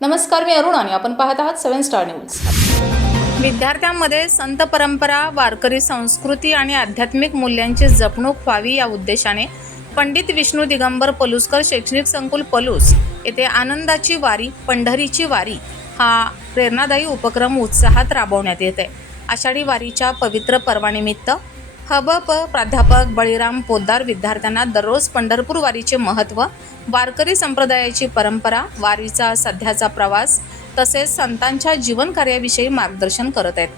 नमस्कार, मी अरुण आणि आपण पाहत आहात 7 स्टार न्यूज. विद्यार्थ्यांमध्ये संत परंपरा, वारकरी संस्कृती आणि आध्यात्मिक मूल्यांची जपणूक व्हावी या उद्देशाने पंडित विष्णू दिगंबर पलुसकर शैक्षणिक संकुल पलूस येथे आनंदाची वारी, पंढरीची वारी हा प्रेरणादायी उपक्रम उत्साहात राबवण्यात येत आहे. आषाढी वारीच्या पवित्र पर्वानिमित्त हबप प्राध्यापक बळीराम पोद्दार विद्यार्थ्यांना दररोज पंढरपूर वारीचे महत्त्व, वारकरी संप्रदायाची परंपरा, वारीचा सध्याचा प्रवास तसेच संतांच्या जीवनकार्याविषयी मार्गदर्शन करत आहेत.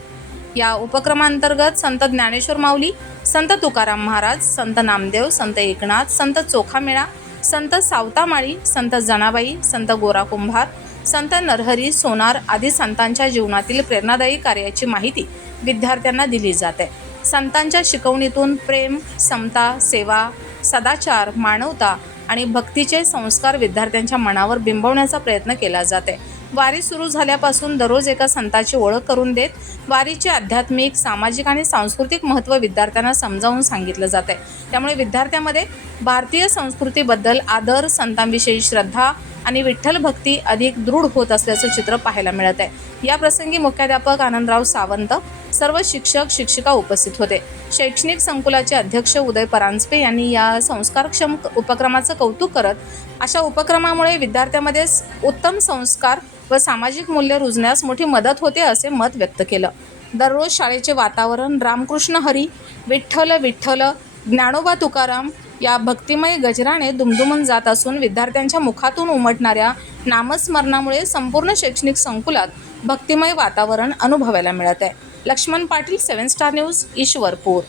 या उपक्रमांतर्गत संत ज्ञानेश्वर माऊली, संत तुकाराम महाराज, संत नामदेव, संत एकनाथ, संत चोखामेळा, संत सावतामाळी, संत जनाबाई, संत गोरा कुंभार, संत नरहरी सोनार आदी संतांच्या जीवनातील प्रेरणादायी कार्याची माहिती विद्यार्थ्यांना दिली जाते. संतांच्या शिकवणीतून प्रेम, समता, सेवा, सदाचार, मानवता आणि भक्तीचे संस्कार विद्यार्थ्यांच्या मनावर बिंबवण्याचा प्रयत्न केला जाते. वारी सुरू झाल्यापासून दररोज एका संताची ओळख करून देत वारीचे आध्यात्मिक, सामाजिक आणि सांस्कृतिक महत्त्व विद्यार्थ्यांना समजावून सांगितलं जाते. त्यामुळे विद्यार्थ्यांमध्ये भारतीय संस्कृतीबद्दल आदर, संतांविषयी श्रद्धा आणि विठ्ठल भक्ती अधिक दृढ होत असल्याचं चित्र पाहायला मिळत आहे. या प्रसंगी मुख्याध्यापक आनंदराव सावंत, सर्व शिक्षक शिक्षिका उपस्थित होते. शैक्षणिक संकुलाचे अध्यक्ष उदय परांजपे यांनी या संस्कारक्षम उपक्रमाचं कौतुक करत अशा उपक्रमामुळे विद्यार्थ्यांमध्ये उत्तम संस्कार व सामाजिक मूल्य रुजण्यास मोठी मदत होते असे मत व्यक्त केलं. दररोज शाळेचे वातावरण रामकृष्ण हरी, विठ्ठल विठ्ठल, ज्ञानोबा तुकाराम या भक्तिमय गजराने दुमदुमून जात असून विद्यार्थ्यांच्या मुखातून उमटणाऱ्या नामस्मरणामुळे संपूर्ण शैक्षणिक संकुलात भक्तिमय वातावरण अनुभवायला मिळत आहे. Laxman Patil, 7 star news, Ishwarpur.